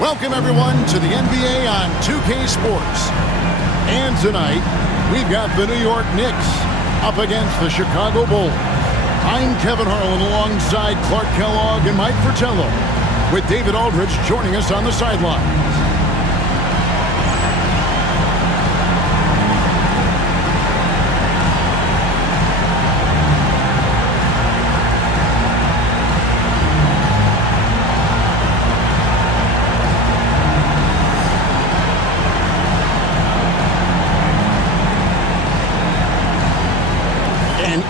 Welcome, everyone, to the NBA on 2K Sports. And tonight, we've got the New York Knicks up against the Chicago Bulls. I'm Kevin Harlan alongside Clark Kellogg and Mike Fratello, with David Aldridge joining us on the sideline.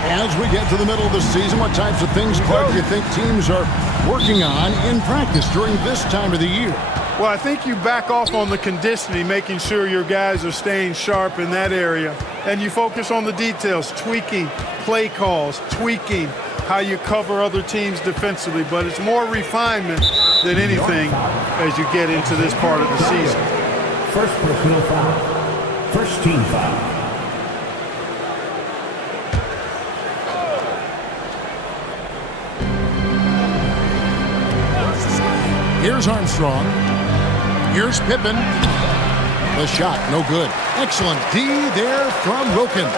As we get to the middle of the season, what types of things, Clark, do you think teams are working on in practice during this time of the year? Well, I think you back off on the conditioning, making sure your guys are staying sharp in that area. And you focus on the details, tweaking play calls, tweaking how you cover other teams defensively. But it's more refinement than anything as you get into this part of the season. First personal foul. First team foul. Here's Armstrong. Here's Pippen. The shot, no good. Excellent D there from Wilkins.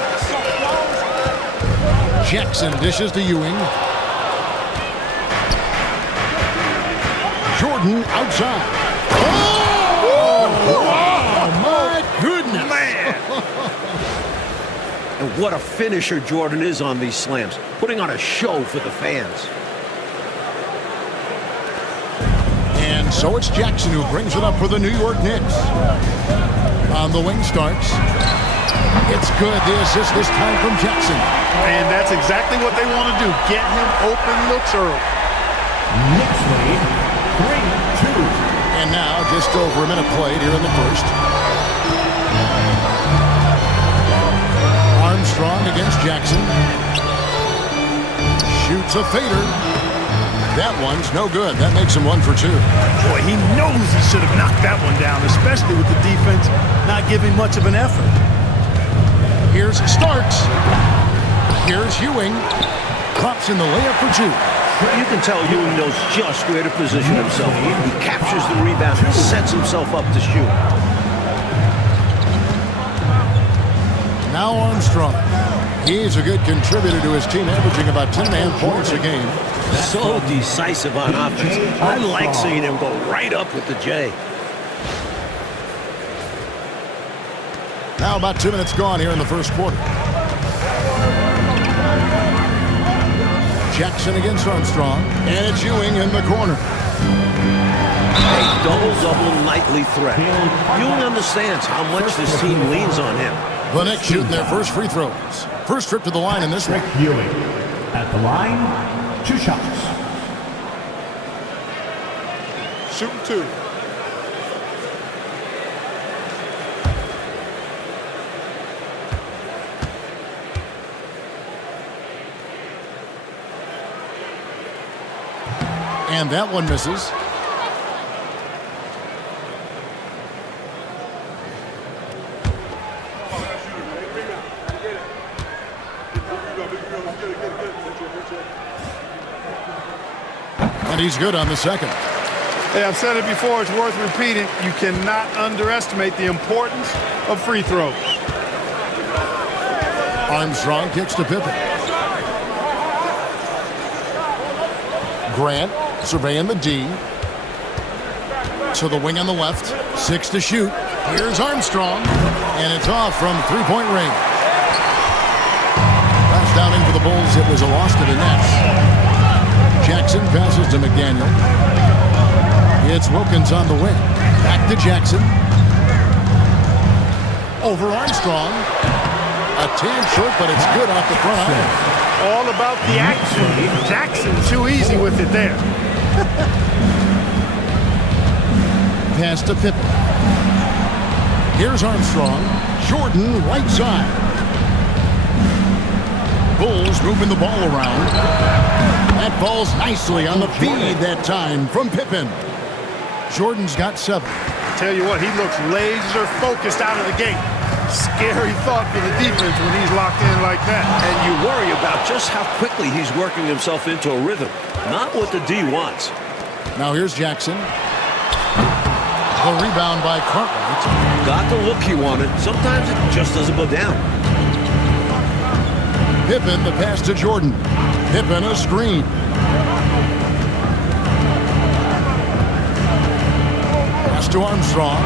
Jackson dishes to Ewing. Jordan outside. Oh, my goodness. Man. And what a finisher Jordan is on these slams. Putting on a show for the fans. So it's Jackson who brings it up for the New York Knicks. On the wing starts. It's good. The assist this time from Jackson. And that's exactly what they want to do. Get him open looks early. Knicks lead 3-2. And now just over a minute played here in the first. Armstrong against Jackson. Shoots a fader. That one's no good. That makes him 1 for 2. Boy, he knows he should have knocked that one down, especially with the defense not giving much of an effort. Here's Starks. Here's Ewing. Drops in the layup for 2. You can tell Ewing knows just where to position himself. He captures the rebound and sets himself up to shoot. Now Armstrong. He's a good contributor to his team, averaging about 10.5 points a game. So decisive on offense. I like seeing him go right up with the J. Now about 2 minutes gone here in the first quarter. Jackson against Armstrong. And it's Ewing in the corner. A double-double nightly threat. Ewing understands how much this team leans on him. The Knicks shooting their first free throws. First trip to the line in this one. Ewing at the line. 2 shots. Shooting 2. And that one misses. And he's good on the second. Hey, I've said it before, it's worth repeating. You cannot underestimate the importance of free throws. Armstrong kicks to Pippen. Grant surveying the D. To the wing on the left. 6 to shoot. Here's Armstrong. And it's off from three-point range. Last down in for the Bulls. It was a loss to the Nets. Jackson passes to McDaniel. It's Wilkins on the wing. Back to Jackson. Over Armstrong. A tad short, but it's good off the front iron. All about the action. Jackson too easy with it there. Pass to Pippen. Here's Armstrong. Jordan right side. Bulls moving the ball around. That falls nicely on the feed that time from Pippen. Jordan's got 7. Tell you what, he looks laser focused out of the gate. Scary thought for the defense when he's locked in like that. And you worry about just how quickly he's working himself into a rhythm. Not what the D wants. Now here's Jackson. The rebound by Cartwright. Got the look he wanted. Sometimes it just doesn't go down. Pippen, the pass to Jordan. Pippen, a screen. Pass to Armstrong.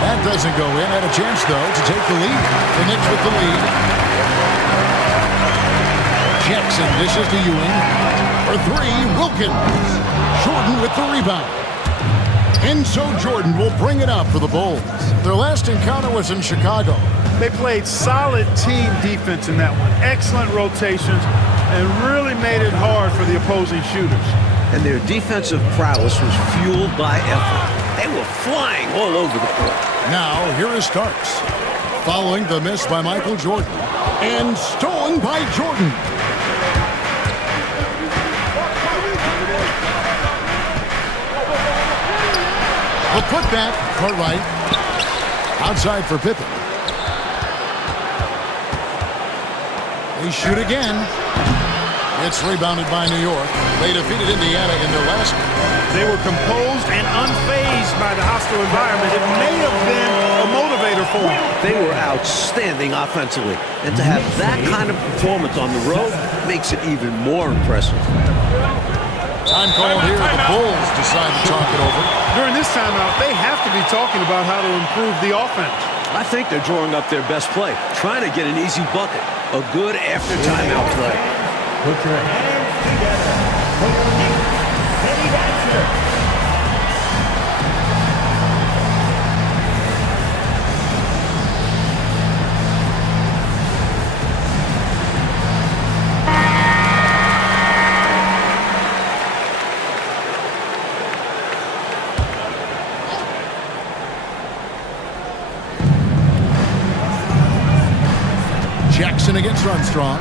That doesn't go in. Had a chance, though, to take the lead. The Knicks with the lead. Jackson dishes to Ewing. For three, Wilkins. Jordan with the rebound. And so Jordan will bring it up for the Bulls. Their last encounter was in Chicago. They played solid team defense in that one. Excellent rotations and really made it hard for the opposing shooters. And their defensive prowess was fueled by effort. They were flying all over the court. Now, here is Starks. Following the miss by Michael Jordan. And stolen by Jordan. The putback, Cartwright. Outside for Pippen. They shoot again. It's rebounded by New York. They defeated Indiana in their last game. They were composed and unfazed by the hostile environment. It may have been a motivator for them. They were outstanding offensively. And to have that kind of performance on the road makes it even more impressive. Time called here. The Bulls decide to talk it over. During this timeout, they have to be talking about how to improve the offense. I think they're drawing up their best play, trying to get an easy bucket. A good after-timeout play. Put your hands together for your Knicks City Dancer. Jackson against Armstrong.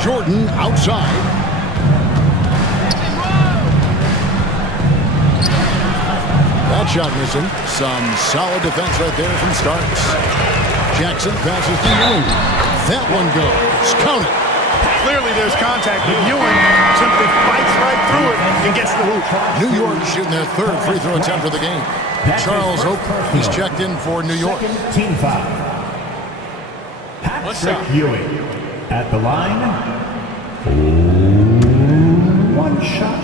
Jordan outside. That shot missing. Some solid defense right there from Starks. Jackson passes to Ewing. That one goes. Count it. Clearly there's contact, but Ewing simply fights right through it and gets the hoop. New York shooting their third free throw attempt of the game. Charles Oakley, he's checked in for New York. Second team foul. Patrick Ewing at the line. One shot.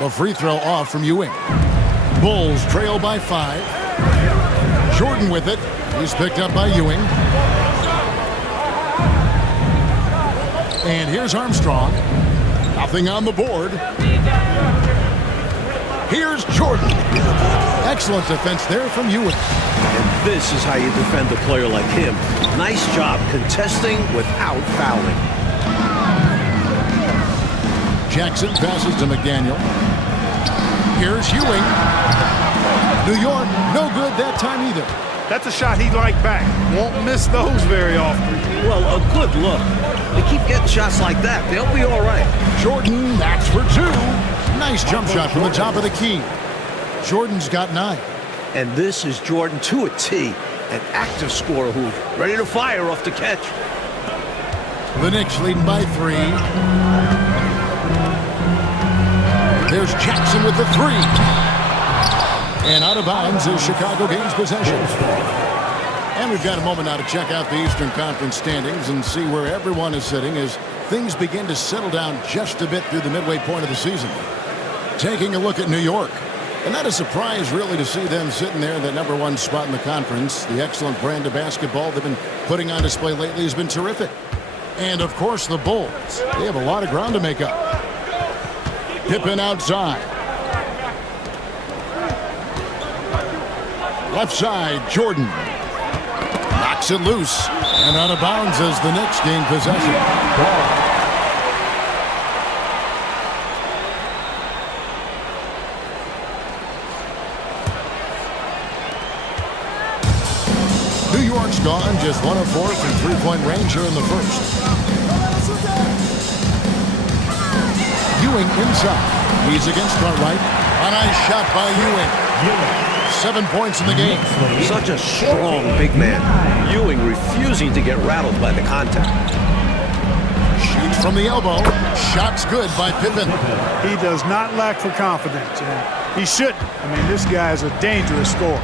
The free throw off from Ewing. Bulls trail by 5. Jordan with it. He's picked up by Ewing. And here's Armstrong. Nothing on the board. Here's Jordan. Excellent defense there from Ewing. And this is how you defend a player like him. Nice job contesting without fouling. Jackson passes to McDaniel. Here's Ewing. New York, no good that time either. That's a shot he'd like back. Won't miss those very often. Well, a good look. They keep getting shots like that. They'll be all right. Jordan, that's for 2. Nice jump shot from the top of the key. Jordan's got 9. And this is Jordan to a T, an active scorer who's ready to fire off the catch. The Knicks leading by 3. There's Jackson with the 3. And out of bounds is Chicago gains possession. And we've got a moment now to check out the Eastern Conference standings and see where everyone is sitting as things begin to settle down just a bit through the midway point of the season. Taking a look at New York. And not a surprise, really, to see them sitting there in that #1 spot in the conference. The excellent brand of basketball they've been putting on display lately has been terrific. And, of course, the Bulls. They have a lot of ground to make up. Pippen outside. Left side, Jordan. Knocks it loose. And out of bounds as the Knicks gain possession. New York's gone just 1 of 4 from three-point range here in the first. Ewing inside. He's against Cartwright. A nice shot by Ewing. 7 points in the game. Such a strong big man. Ewing refusing to get rattled by the contact. Shoots from the elbow. Shot's good by Pippen. He does not lack for confidence, and he shouldn't. I mean, this guy is a dangerous scorer.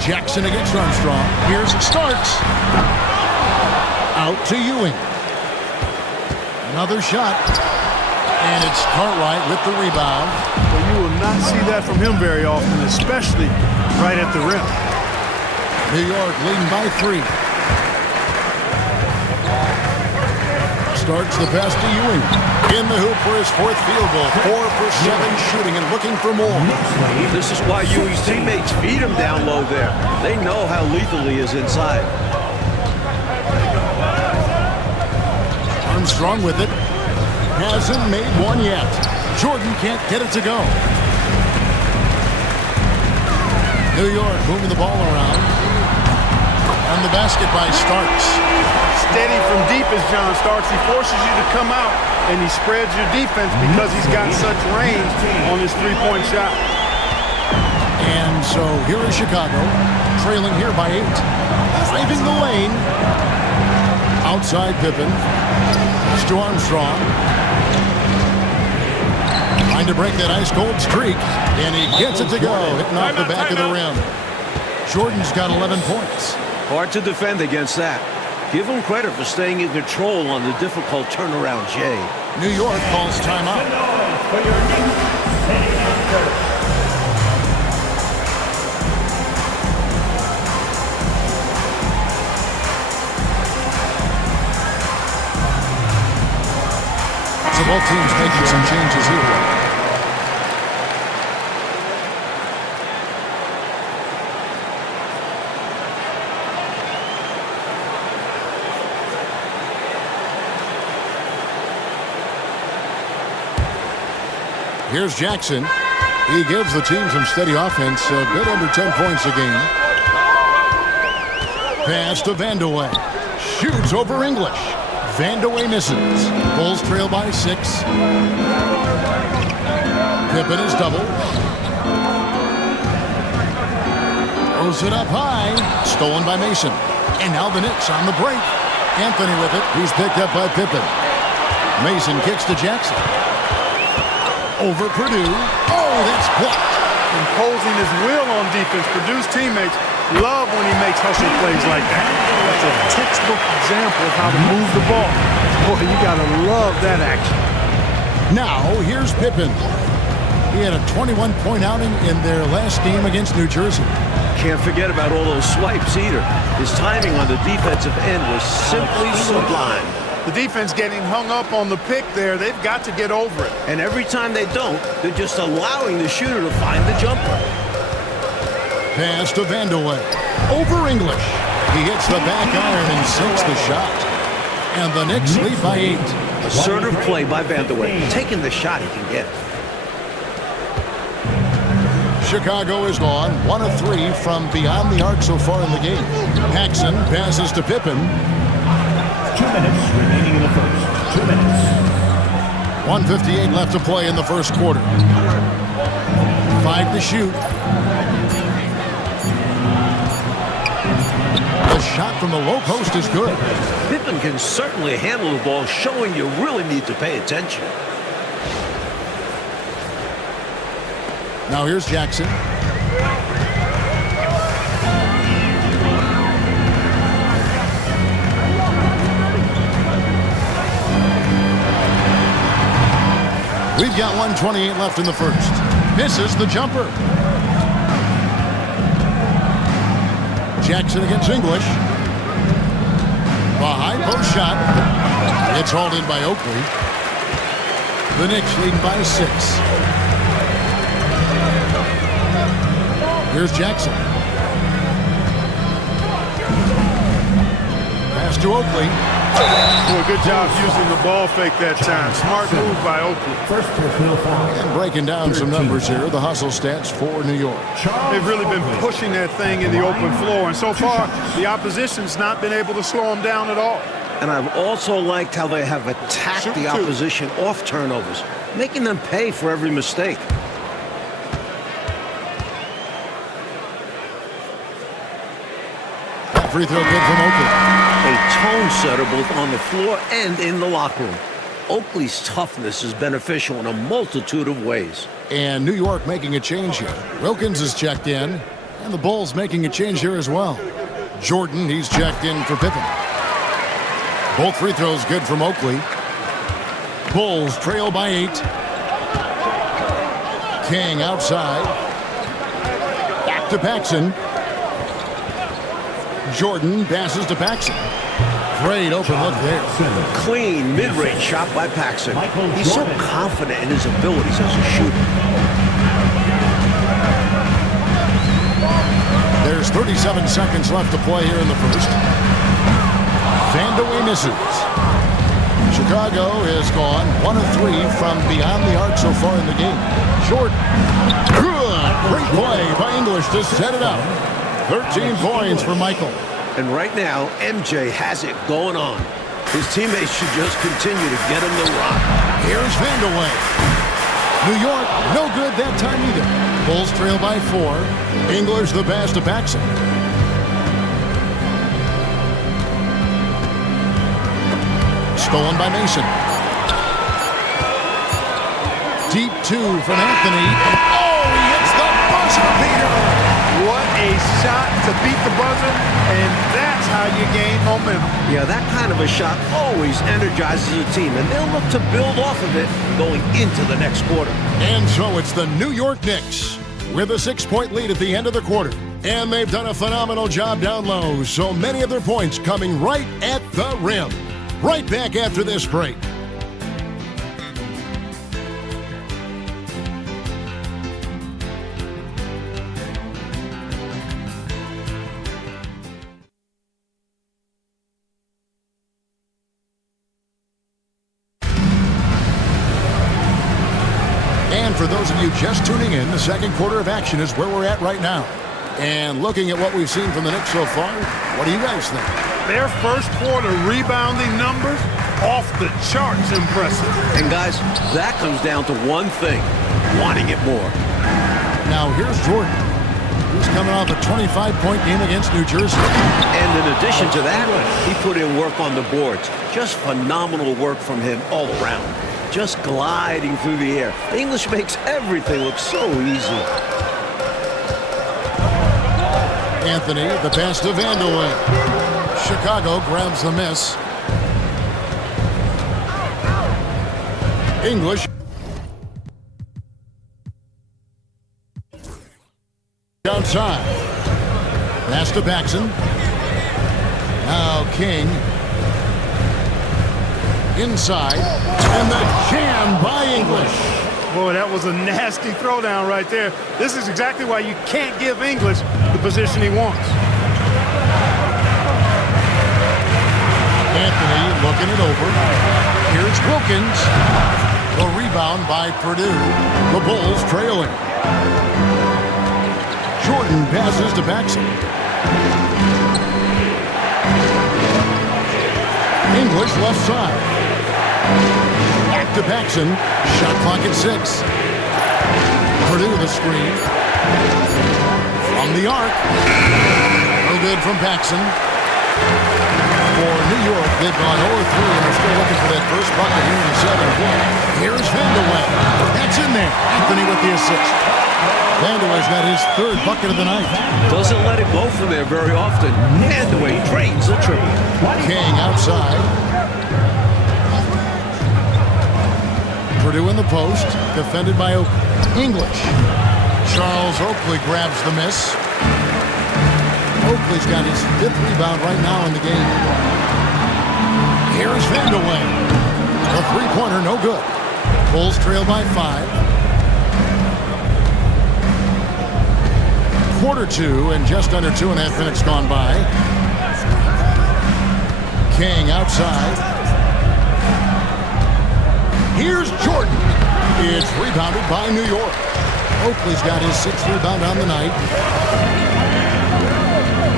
Jackson against Armstrong. Here's Starks. Out to Ewing. Another shot. And it's Cartwright with the rebound. Well, you will not see that from him very often, especially right at the rim. New York leading by 3. Starks the pass to Ewing. In the hoop for his 4th field goal. 4 for 7 shooting and looking for more. This is why Ewing's teammates feed him down low there. They know how lethal he is inside. Armstrong with it. Hasn't made one yet. Jordan can't get it to go. New York moving the ball around. And the basket by Starks. Steady from deep is John Starks. He forces you to come out, and he spreads your defense because he's got such range on his three-point shot. And so here is Chicago, trailing here by 8. Driving the lane. Outside Pippen. It's to Armstrong. Trying to break that ice-cold streak. And he gets it to go, hitting off the back of the rim. Jordan's got 11 points. Hard to defend against that. Give him credit for staying in control on the difficult turnaround, Jay. New York calls timeout. For your Knicks, setting at first. So both teams making some changes here. Here's Jackson. He gives the team some steady offense, a bit under 10 points a game. Pass to Vandeweghe. Shoots over English. Vandeweghe misses. Bulls trail by 6. Pippen is double. Throws it up high. Stolen by Mason. And now the Knicks on the break. Anthony with it. He's picked up by Pippen. Mason kicks to Jackson. Over Purdue. Oh, that's blocked. Imposing his will on defense. Purdue's teammates love when he makes hustle plays like that. That's a textbook example of how to move the ball. Boy, you got to love that action. Now, here's Pippen. He had a 21-point outing in their last game against New Jersey. Can't forget about all those swipes either. His timing on the defensive end was simply sublime. The defense getting hung up on the pick there. They've got to get over it. And every time they don't, they're just allowing the shooter to find the jumper. Pass to Vandeweghe. Over English. He hits the back iron and sinks the shot. And the Knicks lead by 8. Assertive play by Vandeweghe, taking the shot he can get. Chicago is gone 1 of 3 from beyond the arc so far in the game. Paxson passes to Pippen. 2 minutes remaining in the first. 2 minutes. 1:58 left to play in the first quarter. 5 to shoot. The shot from the low post is good. Pippen can certainly handle the ball, showing you really need to pay attention. Now here's Jackson. We've got 1:28 left in the first. Misses the jumper. Jackson against English. A high post shot. It's hauled in by Oakley. The Knicks leading by 6. Here's Jackson. Pass to Oakley. Well, good job using the ball fake that time. Smart move by Oakley. First personal foul. And breaking down some numbers here, the hustle stats for New York. They've really been pushing that thing in the open floor, and so far, the opposition's not been able to slow them down at all. And I've also liked how they have attacked the opposition off turnovers, making them pay for every mistake. Free throw good from Oakley. A tone setter both on the floor and in the locker room. Oakley's toughness is beneficial in a multitude of ways. And New York making a change here. Wilkins is checked in, and the Bulls making a change here as well. Jordan, he's checked in for Pippen. Both free throws good from Oakley. Bulls trail by 8. King outside. Back to Paxson. Jordan passes to Paxson. Great open look there. Clean mid-range shot by Paxson. He's so confident in his abilities as a shooter. There's 37 seconds left to play here in the first. Vandeweghe misses. Chicago is gone 1 of 3 from beyond the arc so far in the game. Jordan. Good. Great play by English to set it up. 13 points for Michael. And right now, MJ has it going on. His teammates should just continue to get him the rock. Here's Vandeweghe. New York, no good that time either. Bulls trail by 4. English the pass to Paxson. Stolen by Mason. Deep 2 from Anthony. Oh, he hits the buzzer beater. What a shot to beat the buzzer, and that's how you gain momentum. Yeah, that kind of a shot always energizes a team, and they'll look to build off of it going into the next quarter. And so it's the New York Knicks with a 6-point lead at the end of the quarter. And they've done a phenomenal job down low, so many of their points coming right at the rim. Right back after this break. And for those of you just tuning in, the second quarter of action is where we're at right now. And looking at what we've seen from the Knicks so far, what do you guys think? Their first quarter rebounding numbers off the charts impressive. And guys, that comes down to one thing, wanting it more. Now here's Jordan. He's coming off a 25-point game against New Jersey. And in addition to that, he put in work on the boards. Just phenomenal work from him all around. Just gliding through the air. The English makes everything look so easy. Anthony, the pass to Vandeweghe. Chicago grabs the miss. English. Outside. Pass to Paxson. Now King. Inside. And the jam by English. Boy, that was a nasty throwdown right there. This is exactly why you can't give English the position he wants. Anthony looking it over. Here's Wilkins. The rebound by Purdue. The Bulls trailing. Jordan passes to Paxson. English left side. Back to Paxson. Shot clock at 6. Purdue the screen. From the arc. No good from Paxson. For New York, they've gone 0-3 and they're still looking for that first bucket here in the seventh quarter. Here's Vandeweghe. That's in there. Anthony with the assist. Vandeweghe's got his 3rd bucket of the night. Doesn't let it go from there very often. Vandeweghe drains the triple. King outside. Purdue in the post, defended by Oakley. English. Charles Oakley grabs the miss. Oakley's got his 5th rebound right now in the game. Here's Vandeweghe. The three-pointer, no good. Bulls trail by 5. Quarter 2 and just under 2.5 minutes gone by. King outside. Here's Jordan. It's rebounded by New York. Oakley's got his 6th rebound on the night.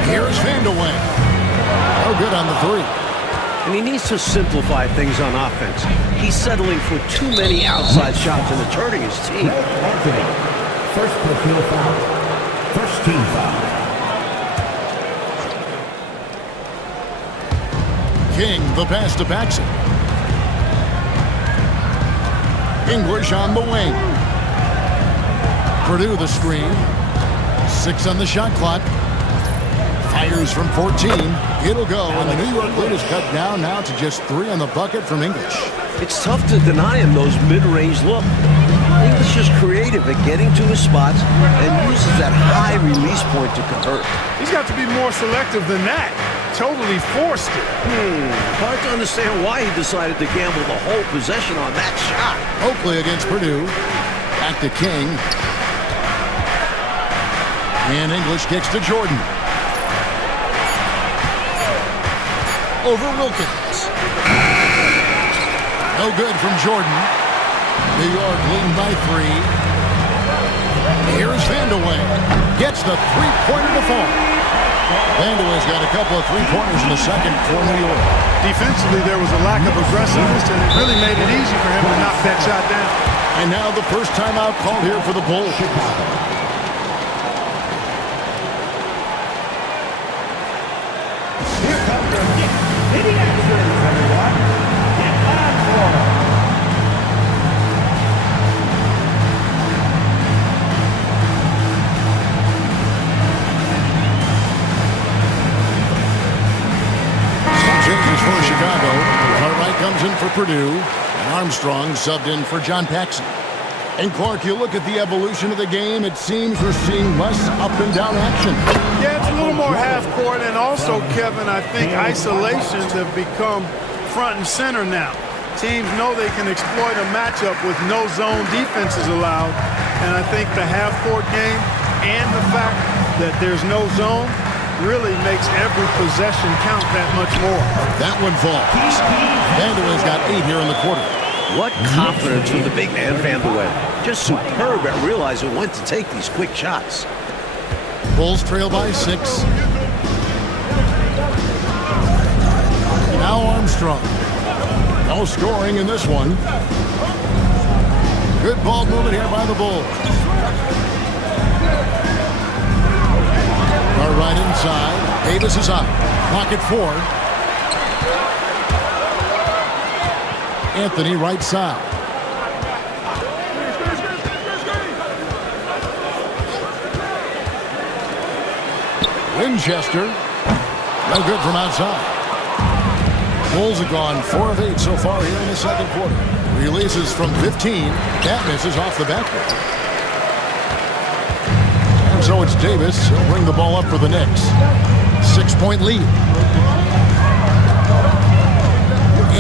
Here's Vandeweghe. No good on the 3. and he needs to simplify things on offense. He's settling for too many outside shots and it's hurting his team. Anthony, first personal foul. First team foul. King, the pass to Paxson. English on the wing. Purdue the screen. 6 on the shot clock. Fires from 14. It'll go, and the New York lead is cut down now to just 3 on the bucket from English. It's tough to deny him those mid-range looks. English is creative at getting to his spots and uses that high release point to convert. He's got to be more selective than that. Totally forced it. Hard to understand why he decided to gamble the whole possession on that shot. Oakley against Purdue. Back to King. And English kicks to Jordan. Over Wilkins. No good from Jordan. New York leading by 3. Here's Vandeweghe. Gets the three-pointer to fall. Vandeweghe's got a couple of three-pointers in the second for New York. Defensively, there was a lack of aggressiveness, and it really made it easy for him to knock that shot down. And now the first timeout called here for the Bulls. Here comes your Knicks City Extras, everyone. Get on for them. Changes for Chicago. Cartwright comes in for Purdue. And Armstrong subbed in for John Paxson. And Clark, you look at the evolution of the game, it seems we're seeing less up and down action. Yeah, it's a little more half court, and also, Kevin, I think isolations have become front and center now. Teams know they can exploit a matchup with no zone defenses allowed, and I think the half court game and the fact that there's no zone really makes every possession count that much more. That one falls. Vandeweghe's got 8 here in the quarter. What confidence from the big man, Vandeweghe. Just superb at realizing when to take these quick shots. Bulls trail by 6. Now Armstrong. No scoring in this one. Good ball movement here by the Bulls. Right inside. Davis is up. Clock at 4. Anthony right side. Winchester. No good from outside. Bulls have gone 4 of 8 so far here in the second quarter. Releases from 15. That misses off the backboard. So it's Davis. He'll bring the ball up for the Knicks. 6-point lead.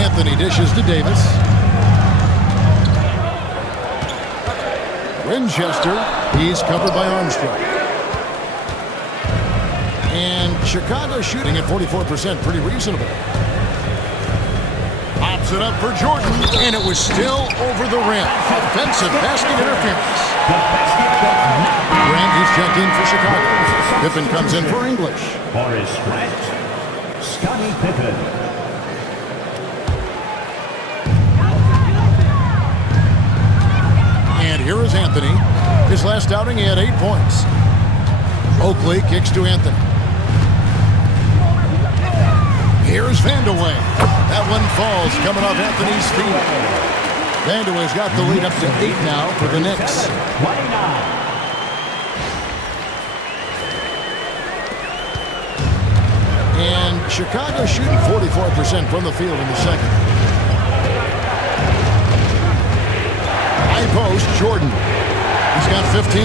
Anthony dishes to Davis. Winchester. He's covered by Armstrong. And Chicago shooting at 44%. Pretty reasonable. Pops it up for Jordan. And it was still over the rim. Offensive basket interference. Grant, he's checked in for Chicago. Pippen comes in for English. Horace Grant, Scottie Pippen. And here is Anthony. His last outing, he had 8 points. Oakley kicks to Anthony. Here's Vandeweghe. That one falls coming off Anthony's feet. Vandeweghe's got the lead up to 8 now for the Knicks. 29. And Chicago shooting 44% from the field in the second. High post, Jordan. He's got 15.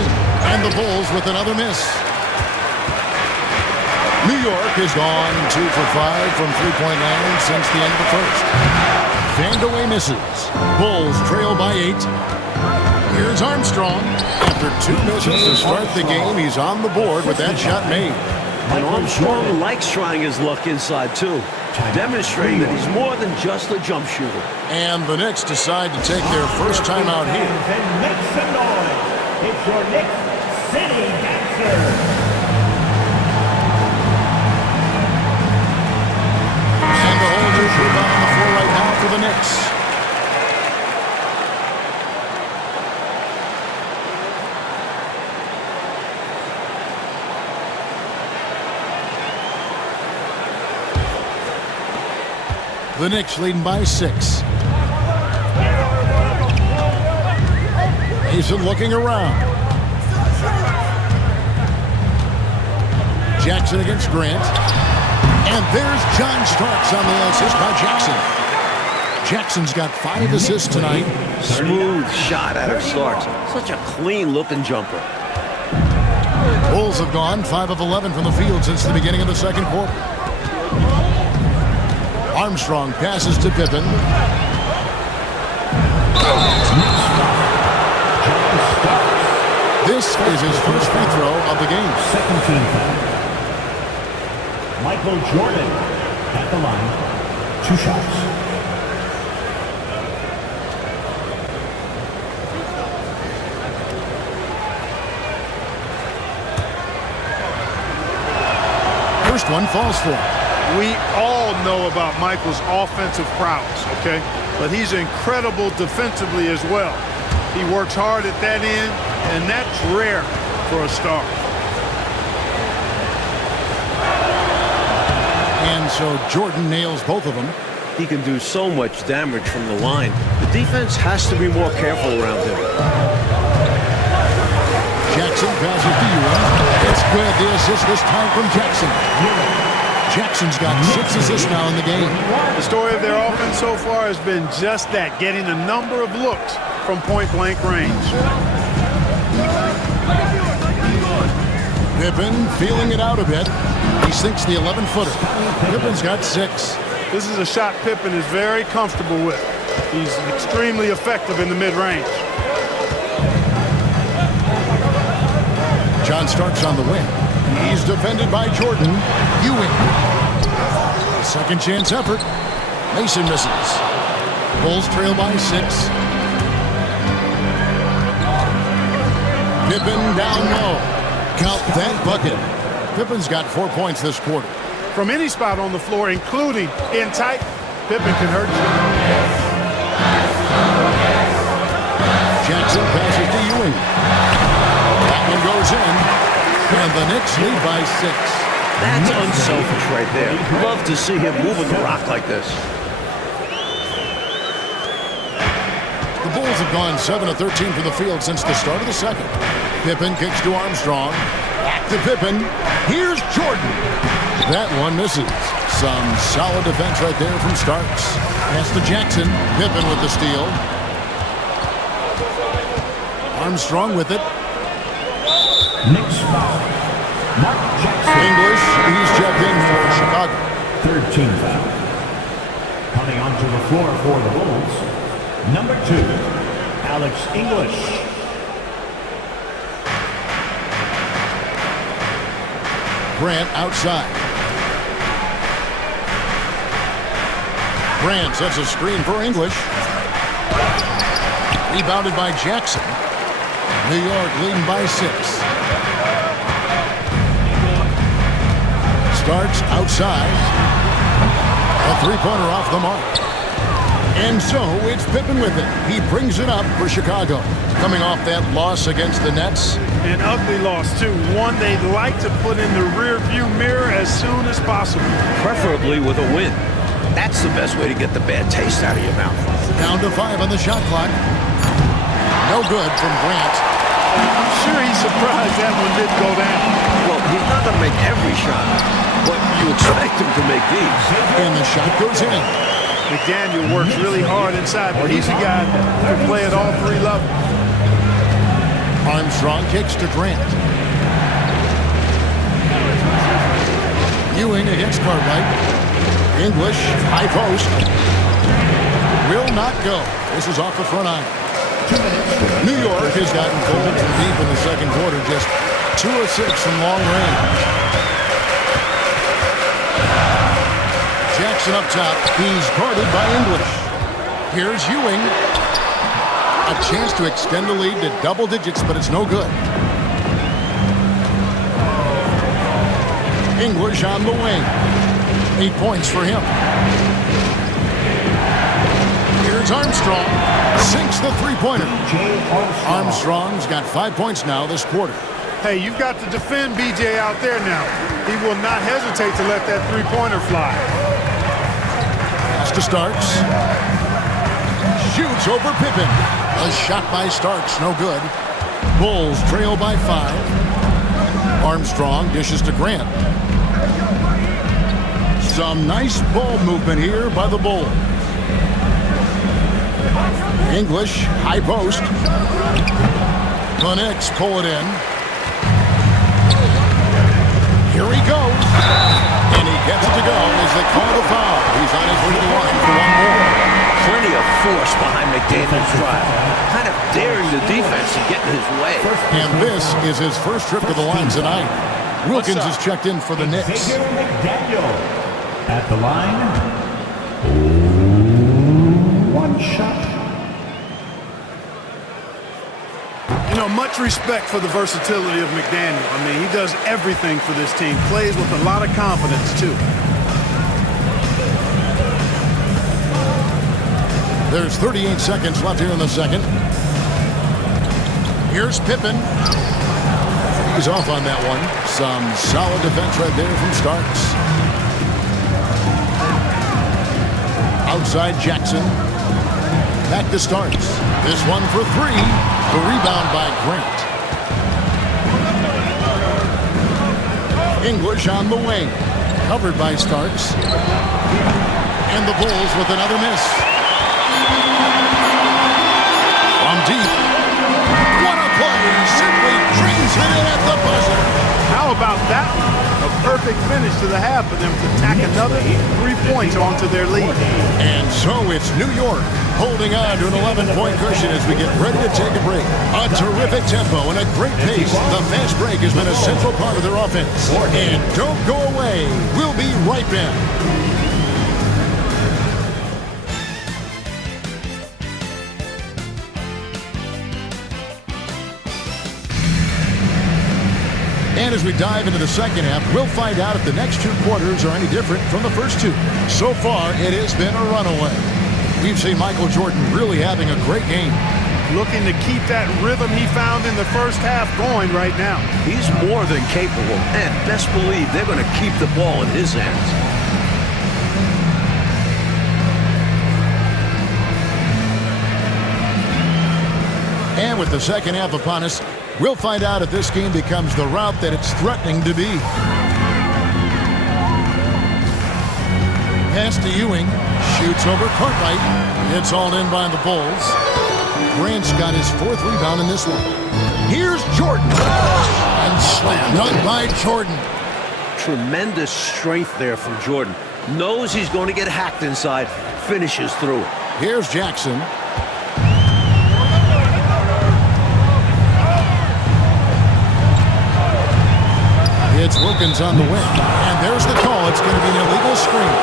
And the Bulls with another miss. New York has gone 2 for 5 from three-point land since the end of the first. Vandeweghe misses. Bulls trail by 8. Here's Armstrong. After 2 misses to start the game, he's on the board with that shot made. And Armstrong likes trying his luck inside, too, demonstrating that he's more than just a jump shooter. And the Knicks decide to take their first time out here. And make some noise. It's your Knicks City Dancers. And the whole group The Knicks leading by 6. Mason looking around. Jackson against Grant. And there's John Starks on the assist by Jackson. Jackson's got 5 assists tonight. Smooth shot out of Starks. Such a clean-looking jumper. Bulls have gone 5 of 11 from the field since the beginning of the second quarter. Armstrong passes to Pippen. This is his first free throw of the game. Second team foul. Michael Jordan at the line. 2 shots. First one falls for him. We all know about Michael's offensive prowess, okay? But he's incredible defensively as well. He works hard at that end, and that's rare for a star. And so Jordan nails both of them. He can do so much damage from the line. The defense has to be more careful around him. Jackson passes to Ewing. It's good. The assist this time from Jackson. Jackson's got 6 assists now in the game. The story of their offense so far has been just that, getting a number of looks from point-blank range. Pippen feeling it out a bit. He sinks the 11-footer. Pippen's got 6. This is a shot Pippen is very comfortable with. He's extremely effective in the mid-range. John Starks on the wing. He's defended by Jordan. Ewing. Second chance effort. Mason misses. Bulls trail by 6. Pippen down low. Count that bucket. Pippen's got 4 points this quarter. From any spot on the floor, including in tight, Pippen can hurt you. Jackson passes to Ewing. That one goes in. And the Knicks lead by 6. That's unselfish right there. Love to see him moving the rock like this. The Bulls have gone 7 of 13 from the field since the start of the second. Pippen kicks to Armstrong. Back to Pippen. Here's Jordan. That one misses. Some solid defense right there from Starks. Pass to Jackson. Pippen with the steal. Armstrong with it. Knicks foul. Mark Jackson. English, he's checked in for Chicago. Third team foul. Coming onto the floor for the Bulls, number 2, Alex English. Grant outside. Grant sets a screen for English. Rebounded by Jackson. New York leading by 6. Starks outside. A three-pointer off the mark. And so it's Pippen with it. He brings it up for Chicago. Coming off that loss against the Nets. An ugly loss, too. One they'd like to put in the rearview mirror as soon as possible. Preferably with a win. That's the best way to get the bad taste out of your mouth. Down to 5 on the shot clock. No good from Grant. I'm sure he's surprised that one didn't go down. Well, he's not going to make every shot, but you expect him to make these. And the shot goes in. McDaniel works really hard inside, but he's a guy who can play at all 3 levels. Armstrong kicks to Grant. Ewing against Cartwright. English, high post. Will not go. This is off the front iron. New York has gotten cold from deep in the second quarter. Just 2 of 6 from long range. Jackson up top. He's guarded by English. Here's Ewing. A chance to extend the lead to double digits, but it's no good. English on the wing. 8 points for him. Here's Armstrong. Sinks the three-pointer. Armstrong's got 5 points now this quarter. Hey, you've got to defend BJ out there now. He will not hesitate to let that three-pointer fly. Pass to Starks. Shoots over Pippen. A shot by Starks, no good. Bulls trail by 5. Armstrong dishes to Grant. Some nice ball movement here by the Bulls. English, high post. The Knicks pull it in. Here he goes. And he gets it to go as they call the foul. He's on his way to the line for one more. Plenty of force behind McDaniel's drive. Kind of daring the defense to get in his way. And this is his first trip to the line tonight. Wilkins is checked in for the Knicks. Xavier McDaniel at the line. One shot. You know, much respect for the versatility of McDaniel. I mean, he does everything for this team. Plays with a lot of confidence, too. There's 38 seconds left here in the second. Here's Pippen. He's off on that one. Some solid defense right there from Starks. Outside Jackson. Back to Starks. This one for 3. The rebound by Grant. English on the wing. Covered by Starks. And the Bulls with another miss. From deep. What a play. Simply drains it in at the buzzer. How about that one? A perfect finish to the half for them to tack another 3 points onto their lead. And so it's New York holding on to an 11-point cushion as we get ready to take a break. A terrific tempo and a great pace. The fast break has been a central part of their offense. And don't go away. We'll be right back. And as we dive into the second half, we'll find out if the next 2 quarters are any different from the first 2. So far, it has been a runaway. We've seen Michael Jordan really having a great game. Looking to keep that rhythm he found in the first half going right now. He's more than capable, and best believe they're going to keep the ball in his hands. And with the second half upon us, we'll find out if this game becomes the route that it's threatening to be. Pass to Ewing. Shoots over Cartwright. It's all in by the Bulls. Grant's got his 4th rebound in this one. Here's Jordan. And slam dunk by Jordan. Tremendous strength there from Jordan. Knows he's going to get hacked inside. Finishes through it. Here's Jackson. It's Wilkins on the wing. And there's the call. It's going to be an illegal screen.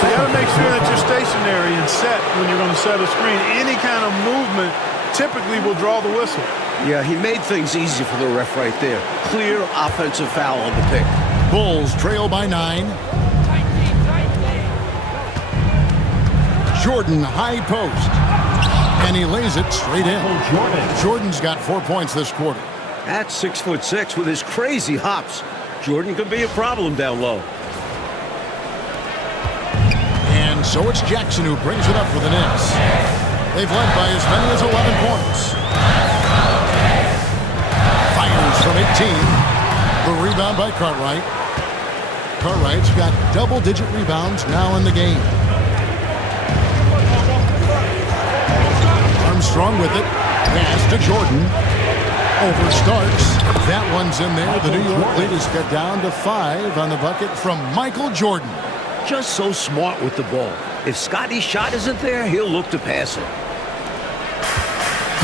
You got to make sure that you're stationary and set when you're going to set a screen. Any kind of movement typically will draw the whistle. Yeah, he made things easy for the ref right there. Clear offensive foul on the pick. Bulls trail by 9. Jordan high post. And he lays it straight in. Jordan's got 4 points this quarter. At 6'6" with his crazy hops, Jordan could be a problem down low. And so it's Jackson who brings it up for the Knicks. They've led by as many as 11 points. Fires from 18. The rebound by Cartwright. Cartwright's got double-digit rebounds now in the game. Armstrong with it. Pass to Jordan. Over Starks. That one's in there. The New York lead is cut down to 5 on the bucket from Michael Jordan. Just so smart with the ball. If Scotty's shot isn't there, he'll look to pass it.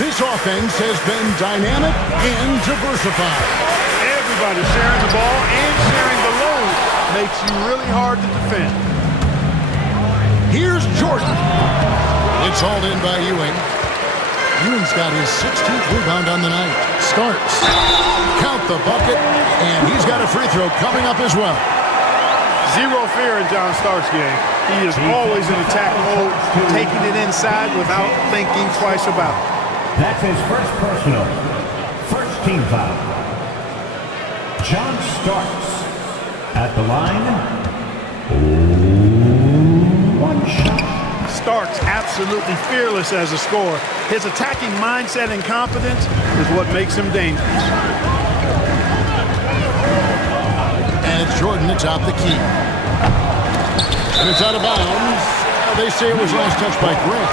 This offense has been dynamic and diversified. Everybody sharing the ball and sharing the load makes you really hard to defend. Here's Jordan. It's hauled in by Ewing. Ewing's got his 16th rebound on the night. Starks. Count the bucket, and he's got a free throw coming up as well. Zero fear in John Starks' game. He is always in attack mode, taking it inside without thinking twice about it. That's his first personal. First team foul. John Starks at the line. One shot. Starks absolutely fearless as a scorer. His attacking mindset and confidence is what makes him dangerous. And it's Jordan to top the key. And it's out of bounds. They say it was last touched by Grant.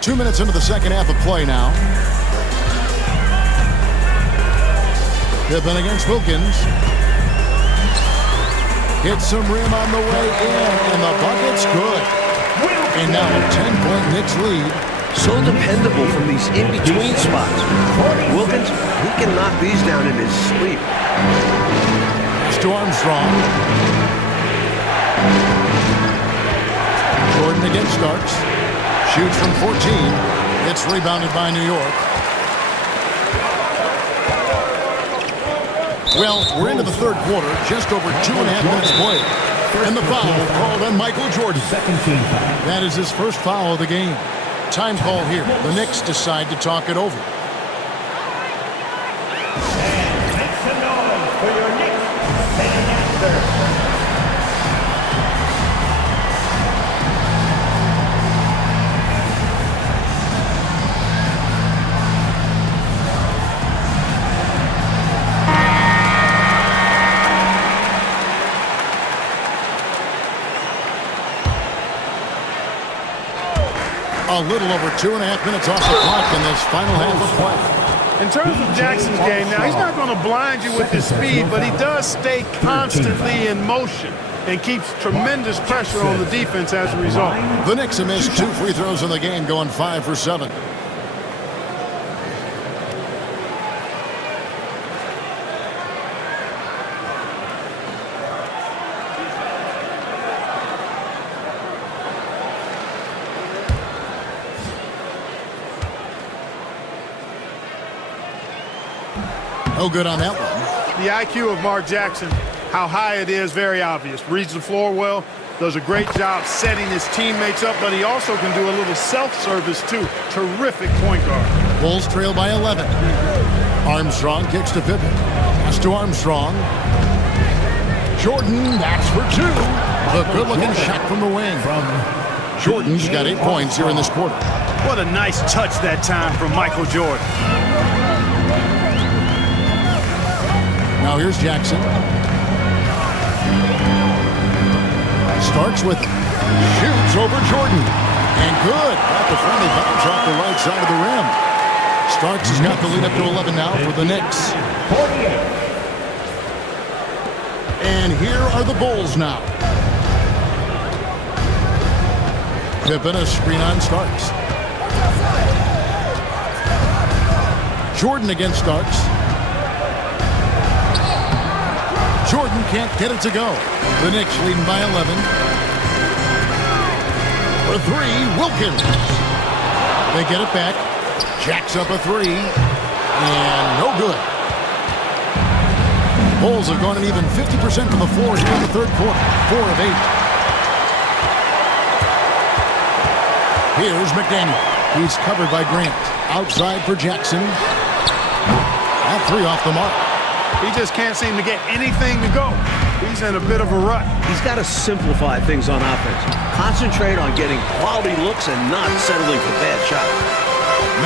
Two minutes into the second half of play now. Pippen against Wilkins. Hits some rim on the way in, and the bucket's good. And now a 10-point Knicks lead. So dependable from these in-between spots. Wilkins, he can knock these down in his sleep. It's to Armstrong. Jordan against Starks. Shoots from 14. It's rebounded by New York. Well, we're into the third quarter, just over 2.5 minutes played. And the foul called on Michael Jordan. Second team foul. That is his first foul of the game. Time call here. The Knicks decide to talk it over. And make some noise for your Knicks bandmaster. A little over 2.5 minutes off the clock in this final half of play. In terms of Jackson's game, now he's not going to blind you with his speed, but he does stay constantly in motion and keeps tremendous pressure on the defense as a result. The Knicks have missed 2 free throws in the game, going 5 for 7. No good on that one. The IQ of Mark Jackson, how high it is, very obvious. Reads the floor well, does a great job setting his teammates up, but he also can do a little self-service too. Terrific point guard. Bulls trail by 11. Armstrong kicks to Pippen. Pass to Armstrong. Jordan, that's for 2. The good-looking shot from the wing. Jordan's got 8 points here in this quarter. What a nice touch that time from Michael Jordan. Now here's Jackson. Starks with shoots over Jordan. And good. Got the friendly bounce off the right side of the rim. Starks has got the lead up to 11 now for the Knicks. 48. And here are the Bulls now. Pippen a screen on Starks. Jordan against Starks. Jordan can't get it to go. The Knicks leading by 11. For 3, Wilkins. They get it back. Jacks up a 3. And no good. Bulls have gone an even 50% from the floor here in the third quarter. 4 of 8. Here's McDaniel. He's covered by Grant. Outside for Jackson. That 3 off the mark. He just can't seem to get anything to go. He's in a bit of a rut. He's got to simplify things on offense. Concentrate on getting quality looks and not settling for bad shots.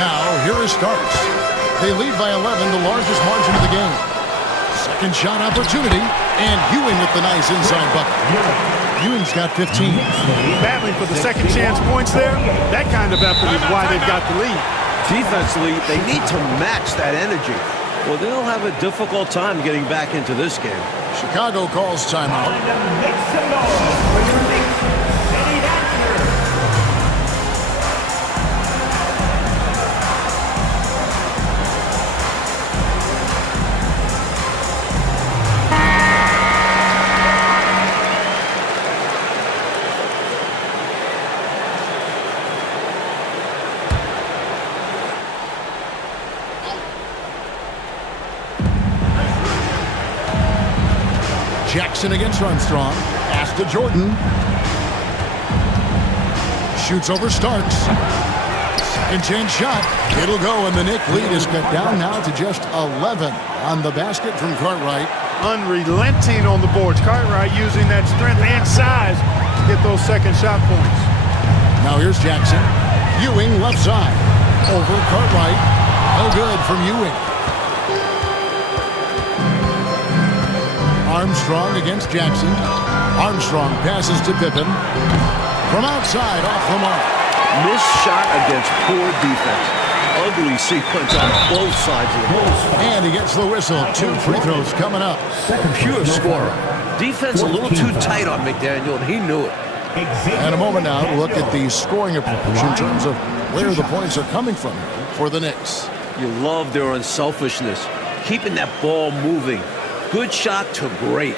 Now, here is Starks. They lead by 11, the largest margin of the game. Second shot opportunity, and Ewing with the nice inside bucket. Ewing's got 15. Battling for the second chance points there. That kind of effort is why they've got the lead. Defensively, they need to match that energy. Well, they'll have a difficult time getting back into this game. Chicago calls timeout. Make some noise for your Knicks bandmaster. Jackson against Armstrong. Pass to Jordan. Shoots over Starks. Second chance shot. It'll go, and the Knicks lead is cut down now to just 11 on the basket from Cartwright. Unrelenting on the boards. Cartwright using that strength and size to get those second shot points. Now here's Jackson. Ewing left side. Over Cartwright. No good from Ewing. Armstrong against Jackson. Armstrong passes to Pippen. From outside, off the mark. Missed shot against poor defense. Ugly sequence on both sides of the ball. And he gets the whistle. 2 free throws coming up. Pure scorer. Defense a little too tight on McDaniel, and he knew it. And a moment now to look at the scoring approach in terms of where the points are coming from for the Knicks. You love their unselfishness. Keeping that ball moving. Good shot to great.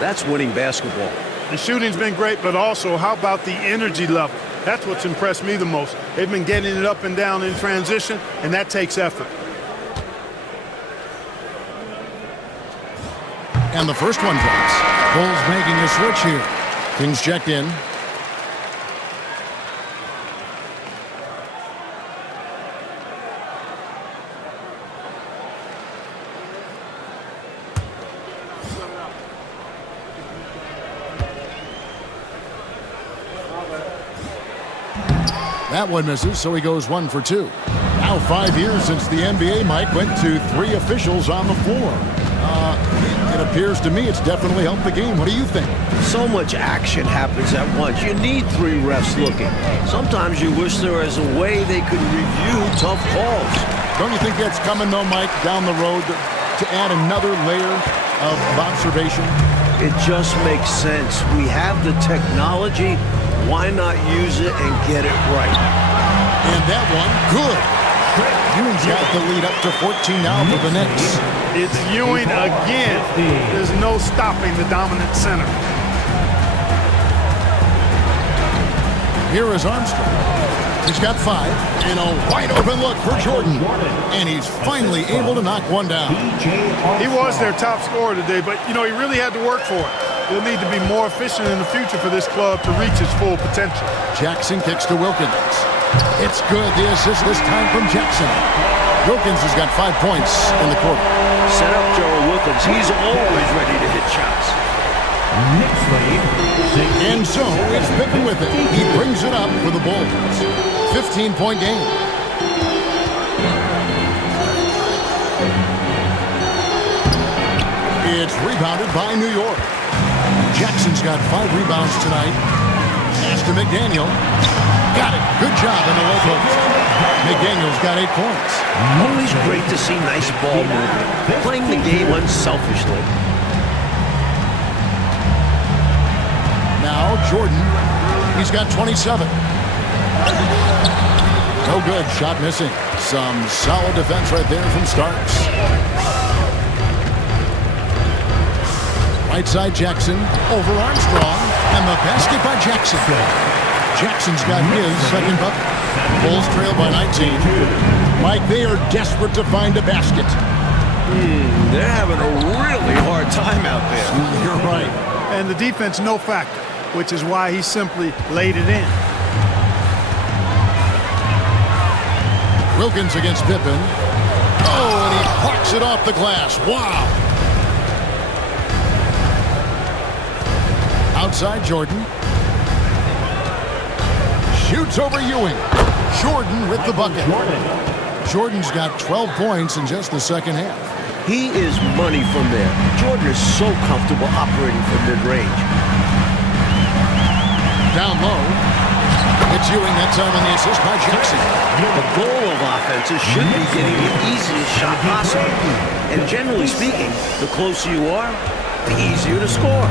That's winning basketball. The shooting's been great, but also how about the energy level? That's what's impressed me the most. They've been getting it up and down in transition, and that takes effort. And the first one drops. Bulls making a switch here. Kings checked in. That one misses, so he goes 1 for 2. Now 5 years since the NBA, Mike, went to 3 officials on the floor. It appears to me it's definitely helped the game. What do you think? So much action happens at once. You need 3 refs looking. Sometimes you wish there was a way they could review tough calls. Don't you think that's coming, though, Mike, down the road to add another layer of observation? It just makes sense. We have the technology. Why not use it and get it right? And that one, good. Ewing's got the lead up to 14 now for the Knicks. It's Ewing again. There's no stopping the dominant center. Here is Armstrong. He's got 5, and a wide open look for Jordan. And he's finally able to knock one down. He was their top scorer today, but, he really had to work for it. They'll need to be more efficient in the future for this club to reach its full potential. Jackson kicks to Wilkins. It's good. The assist this time from Jackson. Wilkins has got 5 points in the quarter. Set up Gerald Wilkins. He's always ready to hit shots. And so it's Pippen with it. He brings it up for the Bulls. 15-point game. It's rebounded by New York. Jackson's got 5 rebounds tonight. Pass to McDaniel. Got it. Good job in the low post. McDaniel's got 8 points. Always great to see nice ball movement. Playing the game unselfishly. Now Jordan. He's got 27. No good. Shot missing. Some solid defense right there from Starks. Right side Jackson over Armstrong, and the basket by Jackson. Jackson's got his second bucket. Bulls trail by 19. Mike, they are desperate to find a basket. They're having a really hard time out there. You're right. And the defense, no factor, which is why he simply laid it in. Wilkins against Pippen. Oh, and he clocks it off the glass. Wow. Outside Jordan. Shoots over Ewing. Jordan with the bucket. Jordan's got 12 points in just the second half. He is money from there. Jordan is so comfortable operating from mid-range. Down low. It's Ewing that time on the assist by Jackson. The goal of offenses should be getting the easiest shot possible. And generally speaking, the closer you are, the easier to score.